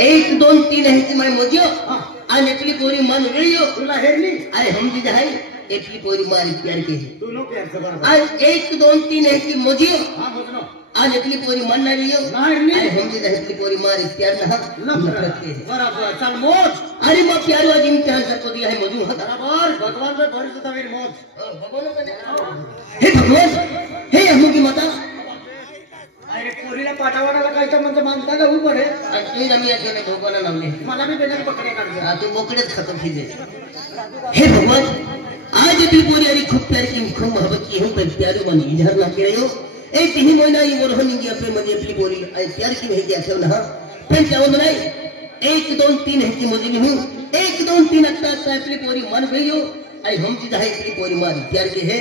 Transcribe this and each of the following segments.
1 2 3 है की मैं मोजियो आणि आपली पोरी मन वेळियो तुला हेरली अरे हम जी आहे आपली पोरी मारी प्यार के तू नो प्यार से बराबर आणि 1 2 3 है की मोजियो हां मोजनो आणि आपली पोरी मन नाही लियो नाही अरे हम जी आहे आपली पोरी मारी प्यार ना नफरत के बराबर चल मोज अरे मग प्यार वाजी इम्तिहान करतो दिया है मोजू बराबर भगवान पे भरोसा तवीर मोज भगवान हे भगवान हे हम की माता अरे पोरीला पाठावाडाला काय तर म्हणजे मानता का ऊपर है आणि आम्ही या केले भगवान नावले मला भी बेजारी पकडे काढले तू मोकडेच खतम कीजिए हे भगवान आज अपनी पूरी अरी खूब प्यार की खूब मोहब्बत की हूं पर प्यारी मन इधर ना के रहो एक ही महीना ये वो रहनी की अपने मजे अपनी पूरी प्यार की नहीं क्या क्यों ना फिर क्या होना है 1 2 3 है की मुझे नहीं 1 2 3 अत्ता अपनी पूरी मन गई हो आई हम चीज है अपनी पूरी मन प्यार के है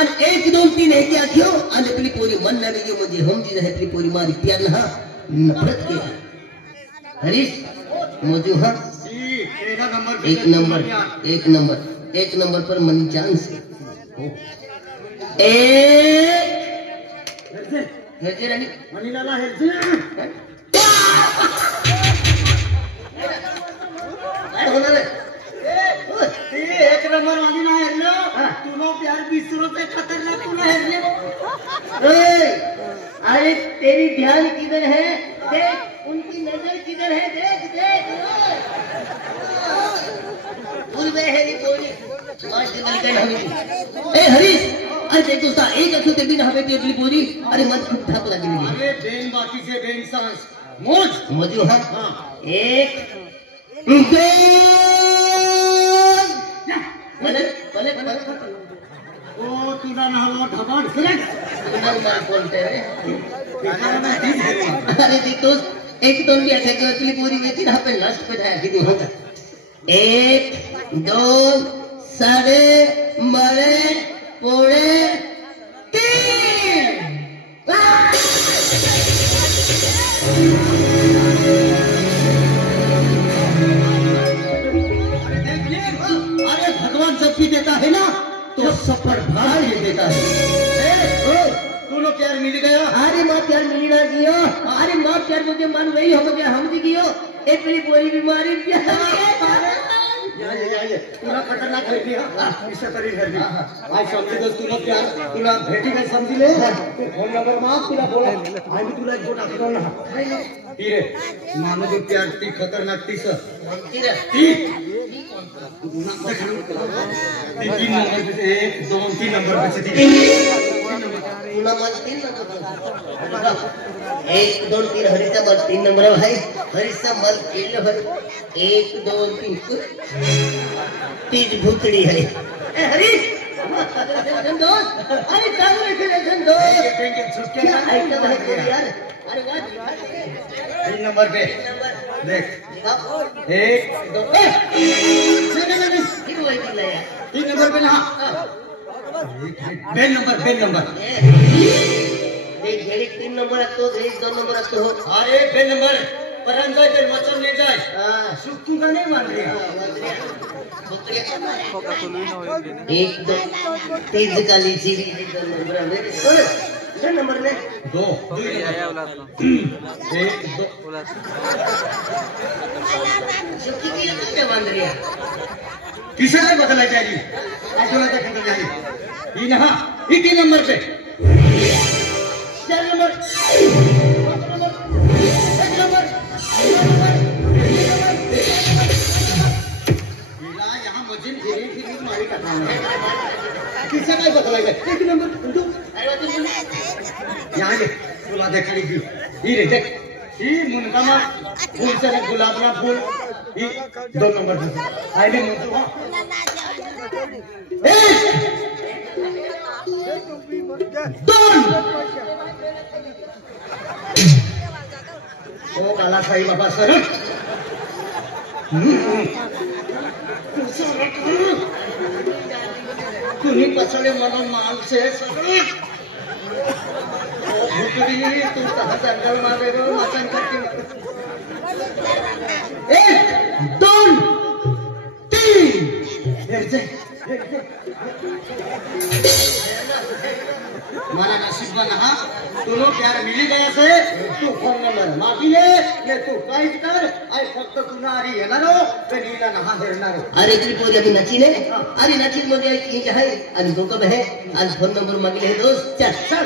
और 1 2 3 है क्या क्यों और अपनी पूरी मन ना गई मुझे हम चीज है अपनी पूरी मारी प्यार ना नफरत के हरीश मुझे हां एक नंबर पर मनी चांस हेरजे रानी मनीलाला हेरजे काय होणार आहे ते एक नंबर वाली ना हेरलो तुलो प्यार बिसरो से खतरनाक तुला हेरले अरे तेरी ध्यान किधर है देख उनकी नजर किधर है देख देख पूर्व है नी बोली ए हरीश अरे देख दोस्ता एक अक्षर ते बिना हवे तेरी पूरी अरे मन खूब थक लगी मुझे अरे बेन बाकी से बेन सांस मोज मजू हां एक दो भले ओ तुला नालो ढबाड फिरक तुला मार बोलते रे अरे देख दोस्त एक दोन भी ऐसे करती पूरी गई ना पे लास्ट पे था कि होगा 1 2 साढ़े मरे पोड़े 3 अरे भगवान जब भी देता है ना तो सफर भार ही देता है दोनों प्यार मिल गया अरे माँ प्यार मिली ना गियो अरे माँ प्यार मुझे मन वही हो गया हम जी गियो एक मेरी पूरी बीमारी प्यार तुला खतरनाक है दिया इससे तरी है आज समझी दो तुला प्यार तुला भेटी का समझी ले तू फोन नंबर मार तुला बोला आई भी तुला एक बोटा करो ना तीरे मानो जो प्यार ती खतरनाक ती सर ती तीन नंबर पे 1 2 3 नंबर पे से तुला मन 3 नंबर 1 2 3 हरीचा मन 3 नंबर है भाई हरीचा मन 3 नंबर 1 2 3 तीज भूतड़ी है ए हरीश दोस्त अरे चालू है दोस्त छुटके आइटम है तेरी यार अरे वाह 3 नंबर पे देख 1 2 नहीं ठीक वही कर ले यार 3 नंबर पे ना बेन नंबर देख घड़ी 3 नंबर तो एक 2 नंबर तो अरे बेन नंबर परन जाए तेरे मचल ले जाए हां सुक्कू का नहीं मान रही एक दो तीन का लीची नंबर मेरे नंबर में 2 1 2 सुक्की की लगने मान रही है किसे नहीं बदला जाएगी आजोला तक खत्म जाएगी ये ना ये 3 नंबर पे 4 नंबर यहाँ मजिन फिरी मारी करना है किसे नहीं बदला जाए 1 नंबर यहाँ ले फूला देखा लिखी ये रे देख ये मुनकामा फूल से गुलाब ना फूल ये 2 नंबर पे आईने मुझे ओ काला साई बाबा सरक तुम्ही पसले म्हणून माणसे सरक ओ भुकडी तू कहा जंगल मारे गो मचन करती 1 2 3 मारा नसीब बना तू लो प्यार मिली गया से तू फोन नंबर माफी ले नाही तू काहीच कर आई फक्त तुला आरी येणार हो कधीला नहा हेरणार अरे ती पोरी अभी नचीने अरे नचीन मध्ये एक आहे आणि दोघं आहे आणि फोन नंबर मागले हे दोस्त चल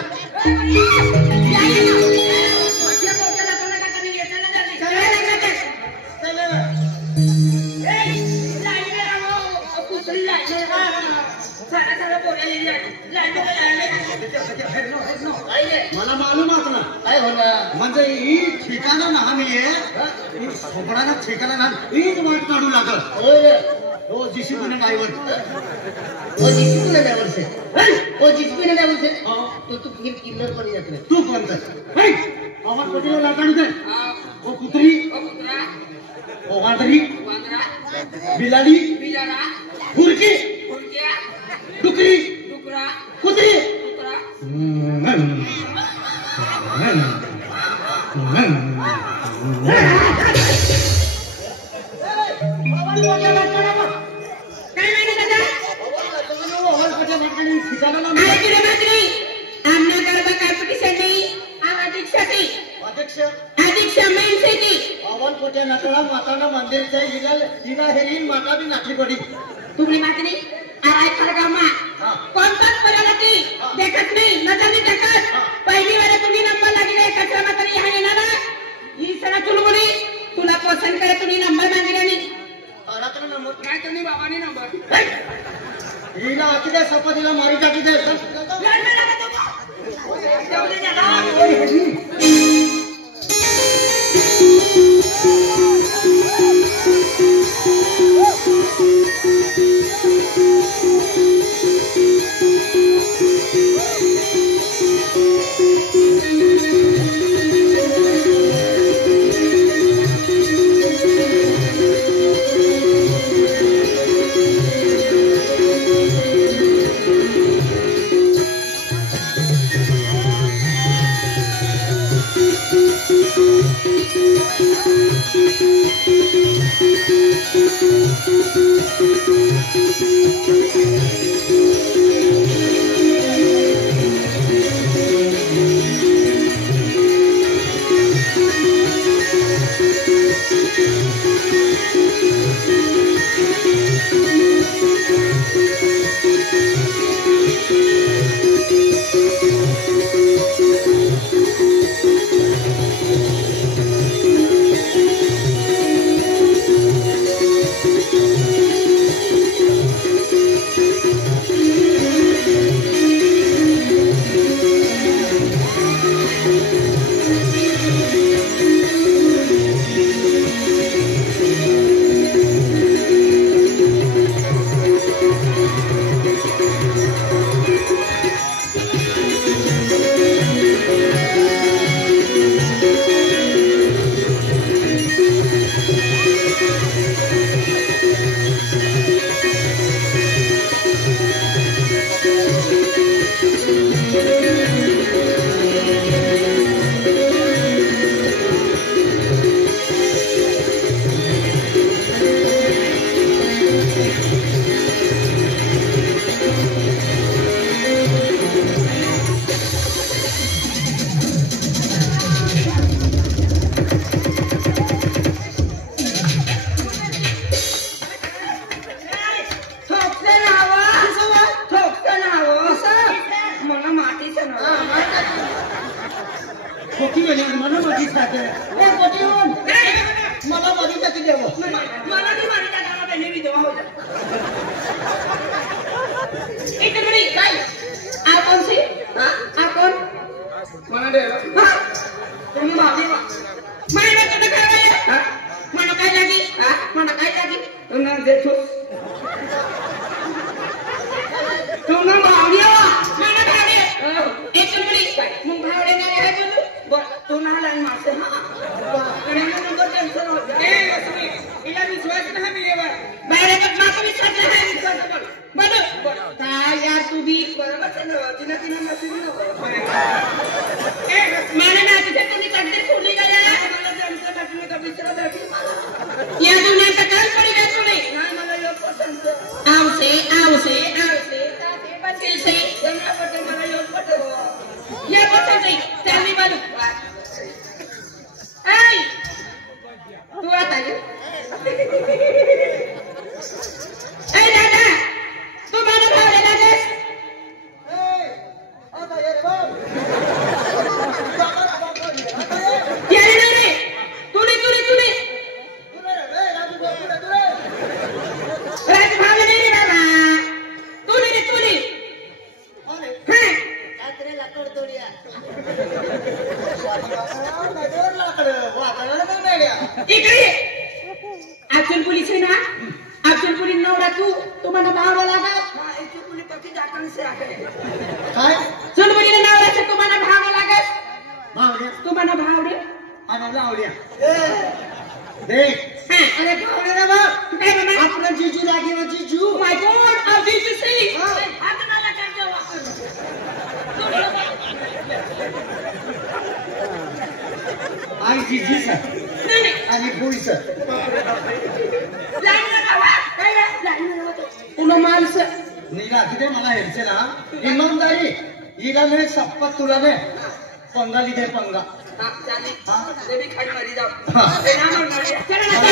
मला मालूम आहे ना काय होणार म्हणजे ही ठिकाणं ना नाहीये सोपडाना ठिकाणं ना हीच वाट काढू लागल हो जीसीबीने ड्रायव्हर ओ जिसपी ड्राइवर से ओ जिसपी ड्राइवर से तू फिर किन्नर पण येत नाही तू कोण तर आवाज पटीला लागाडू दे ओ कुत्री ओ वांदरी बिलाडी हुरकी डुकरी कुत्री मंदिर हिला हेरी माता भी नाची पड़ी तुम्ही मातनी आराय खरगामा कोणताच पर्यावरती देखत नाही नजर नाही देखत पहिली वेळा तुम्ही नंबर लागले कचरा मातनी ह्या येणार ही सगळा चुलबुली तुला पसंत करे तुम्ही नंबर मागितला नाही रात्र नंबर काय तुम्ही बाबानी नंबर हिला आकी दे सपातीला मारी टाकी दे तू आता ये ए दादा तू मला भावले लागेस यार रे तुले राज भावले नाही रे बाबा तुले इकडे अफजल पोलीस आहे ना अफजल पोलीस नवरा तुम्हाला भावला लागा काय चुलबुलीने नवऱ्याचं तुम्हाला भावला लागत भावड्या तुम्हाला भावडे आणि लावड्या देख अरे भावडे रे बा काय म्हणा आपला जीजू लागे व जीजू my god I did you see हात मला करते आई जीजी सर नाही आणि भुई सर लाईन बाबा काय लाईन उनो माणसं नीला किती मला हेरचे ना इमानदारी हिला नाही सप्पा तुला नाही पंगा लिदे पंगा हां चालेल हां ते भी खाली मारी जाऊ हां ते नाम मारी चला ना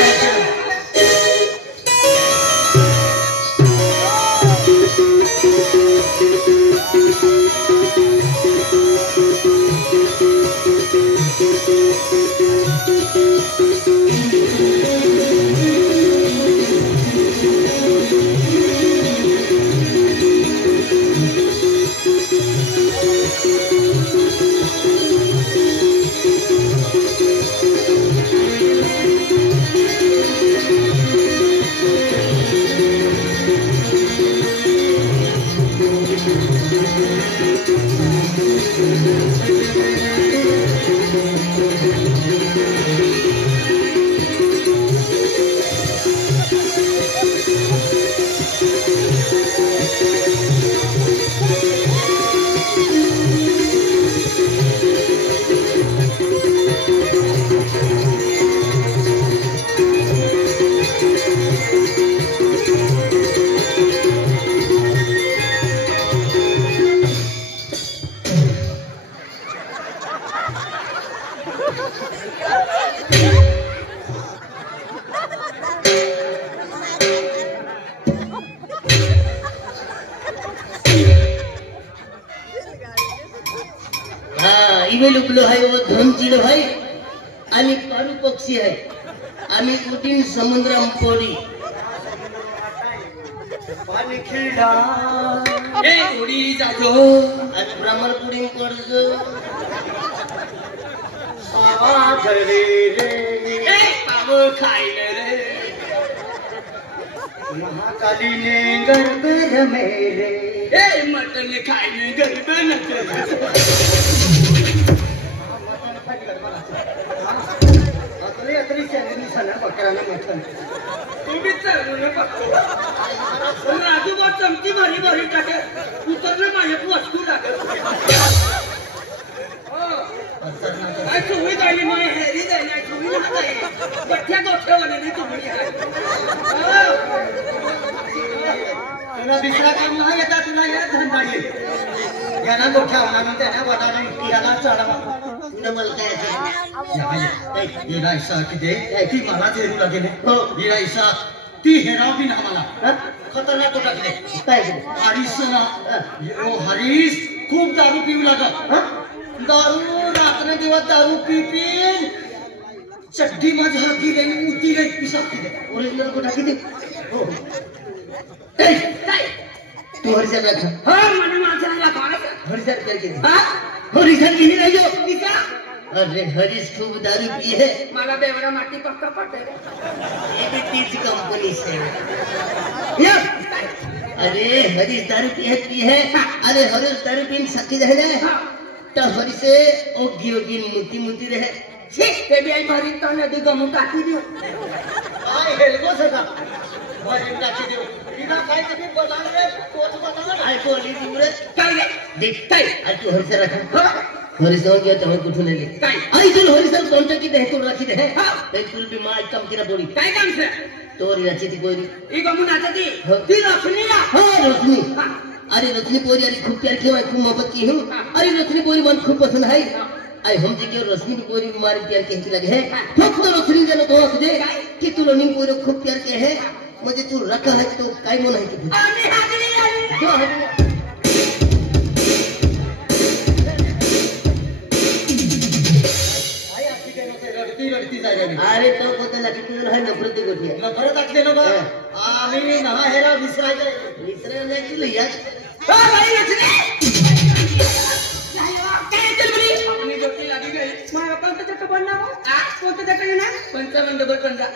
इवे लुकलो है वो धनचिलो है आणि पारू पक्षी है आम्ही कुठीन समुद्राम पोरी पाणी खिडा ए उडी जाजो आणि ब्राह्मण पुढीन कर्ज घरी रे ए पाव खायले रे महाकालीने गर्भ रमेरे ए मटन खायले गर्भ नसे अतरी चॅनल सना बकराना मटन तुम्ही चालू बघतो पण राजू बा चमची भरी भरी टाके उतरले माझे वस्तू टाके काय तुम्ही जायली नाही हेरी जायला तुम्ही ना जाई बठ्या गोठेवाले नाही तुम्ही तुला दुसरा काम नाही येता तुला या धंदा येईल याला मोठ्या होणार त्याने वडाला याला चढवा हिरायसा किती ती मला हेरू लागेल हो हिरायसा ती हेराव बी ना मला खतरनाक तो टाकले काय हरीश ना ओ हरीश खूप दारू पिऊ लागत दारू रात्र दिवस दारू पिपीन चड्डी माझी हाकी गई उती गई पिसा ओरिजिनल को टाकी दे हो तू हरिजन रखा हा मला माझ्याला करायचं हरिजन क्या के हा हरिजन की नहीं रहो निका अरे हरीश खूब दारू पी है मला बेवडा माती पक्का पडते रे ये भी तीज कंपनी से या अरे हरीश दारू पी है अरे हरीश दारू पीन सकी रह जाए तो हरीश से ओगी ओगी मुती मुती रहे छे ते बी आई भरी तो नदी गमू टाकी देऊ आय हेलगो सका भरीन टाकी देऊ इना काय ते बोलांग रे तोच बना आई बोली दूर काय रे देख काय आज तू हरीश रखा हरीश जाऊन गया तो कुठून ले काय आई तुल हरीश कोणता की दे तू रखी दे ते तुल भी माय कम किना बोली काय काम से तोरी रची ती कोई ई गमू नाचती हो. ती रखनी या हां रखनी अरे रखनी पोरी अरे खूप प्यार की खूप मोहब्बत की हूं अरे रखनी पोरी मन खूप पसंद है आई हम जे के रश्मि पोरी मार प्यार के लगे है फक्त रश्मि जन तो दे कि तू रनिंग पोरी खूप प्यार के है म्हणजे तू रखा है तो काय मन है की आम्ही हागली जो है रडती जायला अरे तो कोणता लागी तुझं है नफरत गोटी है नफरत असले ना बा आम्ही ना हेरा विसरायचं विसरायला नाही दिलं या ओ बाई रचने काय चलबुली अपनी जोटी लागी गई मला कोणतं चक्क बनना कोणतं चक्क ना पंचावन्न वर पंचा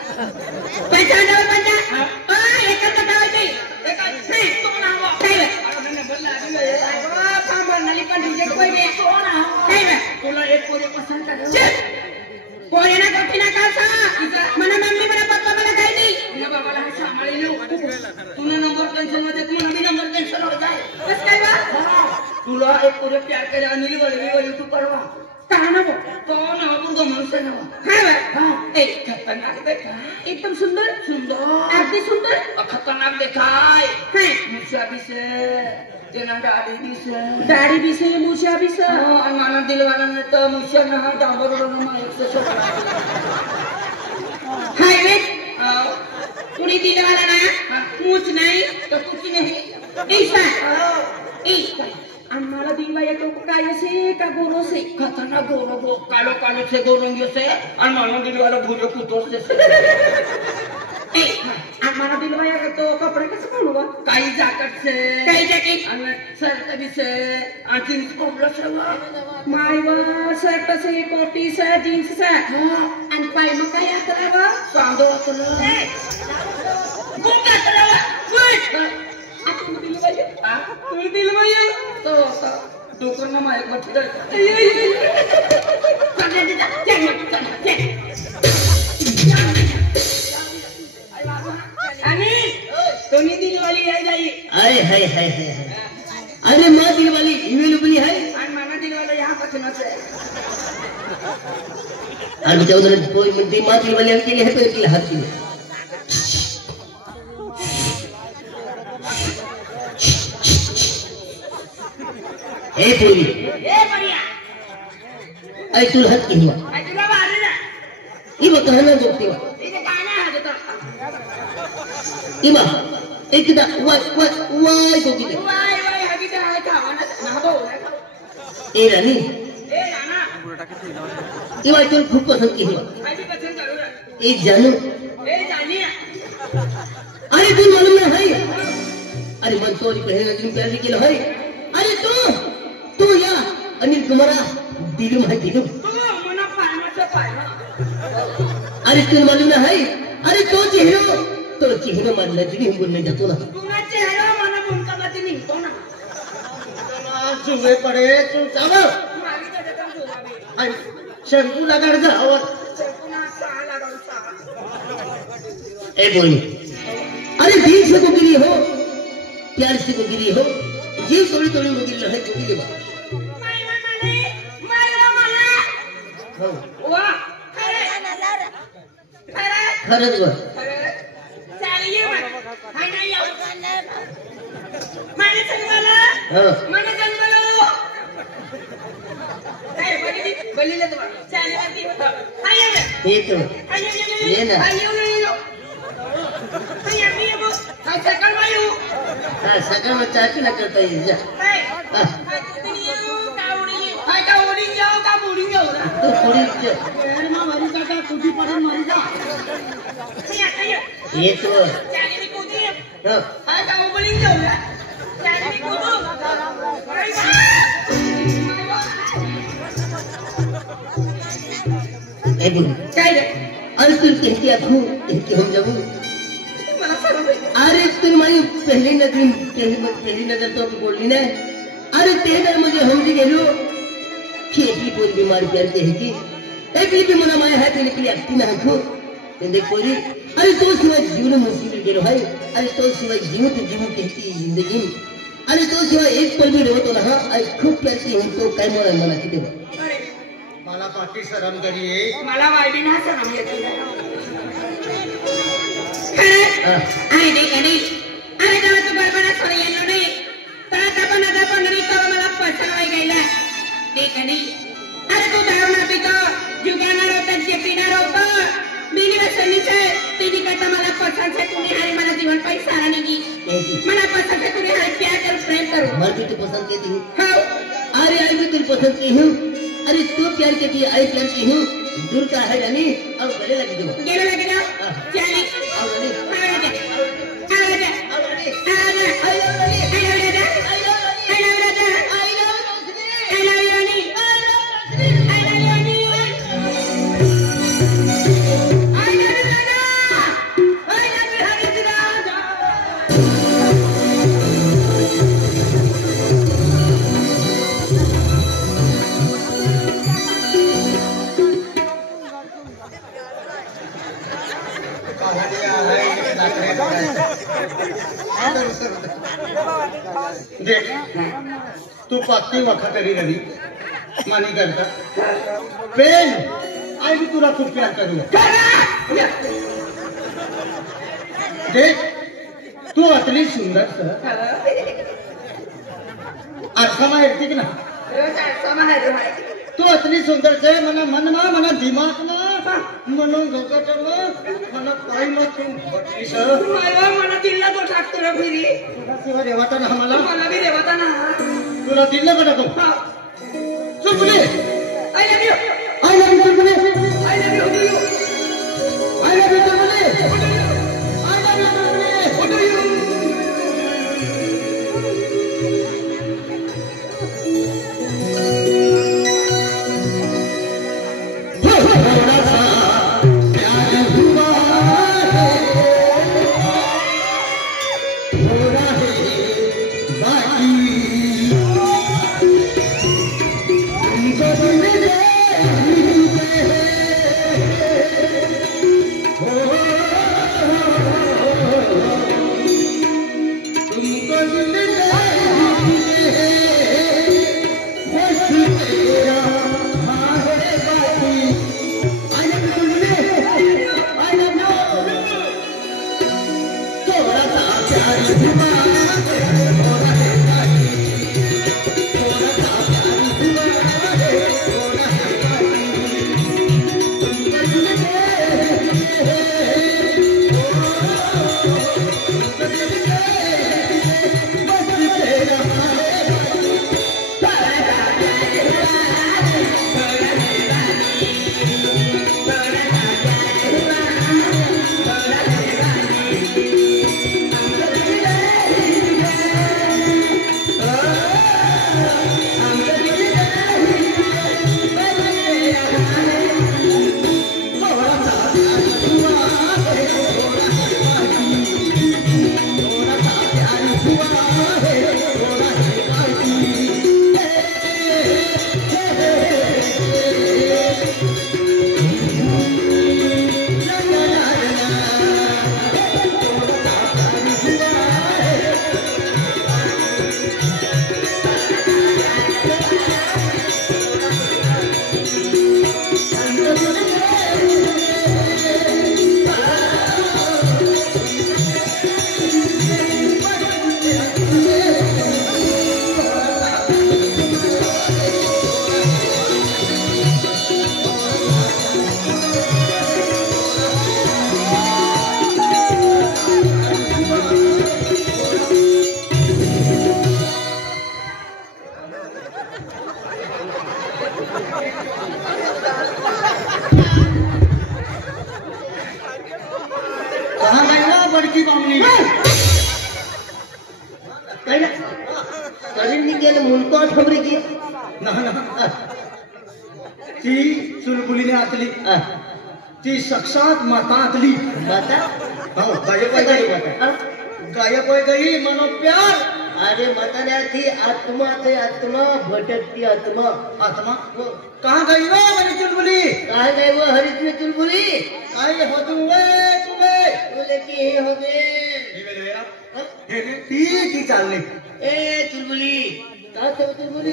एकच चक्कावते एकच नाही तो नाव काय अरे नंबर लागी गई फांबर नाली पण रिजेक्ट होई गे कोण काय तुला एक पोरी पसंत कर पोरीना गोठीना का सा मना मम्मी मला पप्पा मला काय नाही या बाबाला हा सांभाळी लो तुला नंबर टेन्शन मध्ये मला भी नंबर टेन्शन हो जाय बस काय बा तुला एक पोरी प्यार करे अनिल वळी तू परवा कहाना वो कौन है तुमको मनुष्य ना हां एक खतरनाक देखा एकदम सुंदर सुंदर अति सुंदर खतरनाक देखाय है मुझसे भी से तेना दाढ़ी भी से मुझसे भी से माना दिल वाला ने तो मुझसे ना डाबर वाला ना एक से हाय रे पूरी दिल वाला ना मुझ नहीं तो कुछ नहीं ऐसा आम्हाला दिवा येतो काय से का गोरो से खतना गोरो कालो कालो से गोरंगी से आणि मला दिलवाला भुजे कुतो से ए आम्हाला दिलवा येतो कपडे कसे घालू काही जॅकेट से काही जॅकेट आणि शर्ट भी से आणि जीन्स कोबला से मायवा शर्ट से कोटी से जीन्स से आणि पाय मग काय असला सांदो असला गुंगा असला तुम्ही दिलवा ये तो डोकर ना माय मठी दे आणि तोनी दिलवाली आहे जाई हाय हाय हाय हाय अरे मां दिलवाली अवेलेबल है आणि माना दिलवाला यहां पछनच है आणि चौधरी कोई म्हणते मां दिलवाली अंके लिए है तो एक हाथ की ए पूरी ए बढ़िया आई तू हाथ की हुआ आई तुला बारे ना इमा कहना जोगती वा इथे काय नाही हात तो इमा एकदा वाय जोगी दे वाय हागी ते आहे खावा ना भाऊ ए रानी ए राणा इमा तू खूप पसंद की हुआ आई भी पसंद करू रे ए जानू ए जानिया अरे तू मालूम ना है अरे मन तोरी पहले दिन प्यार केलं है अरे तू या अनिल कुमारा दिलू है दिलू तू मना पाण्याचं पाय अरे तू मालूम ना है अरे तो चेहरा मानला जी बोलने जातो ना तुला चेहरा मना बोलता मध्ये निघतो ना जुवे पडे तू जाव मागे त्याच्या जोराबे आई शंकू लगाड जाव पुन्हा सहा लागाव सहा ए बोली अरे दिल से को गिरी हो प्यार से को गिरी हो जीव थोड़ी थोड़ी हो गिरी है तो गिरी हो वा खरे खरे खरंच वा चालेल ये मग हाय नाही येऊ माने संगला हां माने संगलो काय बलीले तो चालेल ती हाय ये ये तो ये ना हाय ये हाय ये बो हाय सकल बायू हां सगळं मग चाटी ना करता येईल जा हाय हाय का उडी जाओ का बुडी जाओ तू थोड़ी एड मा मारी काका कुदी पडन मारी जा ये तो चालेल कुदी हां हाय का उबळी जाऊ चालेल कुदू ए बोली काय रे अरे तू कहती आखू कहती हम जाऊं मला सरळ अरे तुम मारी पहली नजर तो बोलली ना अरे ते नर मुझे हम जी गेलो खेतली पोरी बीमार प्यार के है की एकली भी मना माया है तेरे के लिए अक्ति ना रखो ते देख पोरी अरे तो सिवाय जीवन मुश्किल गेलो है अरे तो सिवाय जीवन कहती जिंदगी अरे तो सिवाय एक पल भी रहो तो ना अरे खूब प्यार की है तो काय मोरा मना किती अरे मला पाठी शरम करी आहे मला वाईडी ना सरम येते अरे नाही अरे जेव्हा तू बरोबर सोड येलो नाही तर आता पण पंधरी तर मला पसरवाय गेला ठीक आहे अरे तू पसंद है तुम्हें हरी मेरा जीवन पैसा आने की मना पसंद है तुम्हें हरी प्यार कर प्रेम करो मैं भी तो पसंद करती हूँ हाँ अरे आई भी तुम पसंद की हूँ अरे तू प्यार करती है आई प्यार की हूँ दूर का है जानी अब गले लगी दो गेले लगे जाओ चले आओ गले आजा आजा आओ गले आजा I love Rani I love Raja I love Rani I love Raja I love Rani I love Rani I love Rani I love Raja I love Hari राजा देख तू पक्की वखत तरी रही मानी करता पेन आई भी तुला खूप प्यार करूया देख तू अतली सुंदर आरसामा येते की ना तू अतली सुंदर से मना मनमा मना दिमाग ना मनो गगटलो मना काय न तू बत्तीस मला दिल्ला तो टाकतो रे फिरी तुला सेवा देवाता ना मला मला भी देवता ना तुला दिलं का टाकू चुपले I love you I love you चुपले I love you do you I love you चुपले आई लव यू चुपले डू यू थोड़ा सा प्यार हुआ है थोड़ा है बाकी तुमको दिल दे तुमको दिल दे बस तेरा हाँ है बाकी I love you, I love you. थोड़ा सा प्यार हुआ थोड़ा है बाकी थोड़ा सा प्यार हुआ थोड़ा है बाकी तुमको दिल दे तुमको दिल दे बस तेरा है थोड़ा सा प्यार कहाँ गई ना बड़की बामनी काय ना करीन मी गेले मुलको खबरी की ना ना ती चुलबुलीने आतली ती साक्षात माता आतली माता हो गायब होय गई गायब होय गई मनो प्यार अरे माता ने थी आत्मा ते आत्मा भटकती आत्मा आत्मा कहाँ गई ना मेरी चुलबुली कहा गए वो हरित में चुलबुली काय हो तुवे तुवे बोले की हे हो गए ती चालली ए चुलबुली कहा थे वो चुलबुली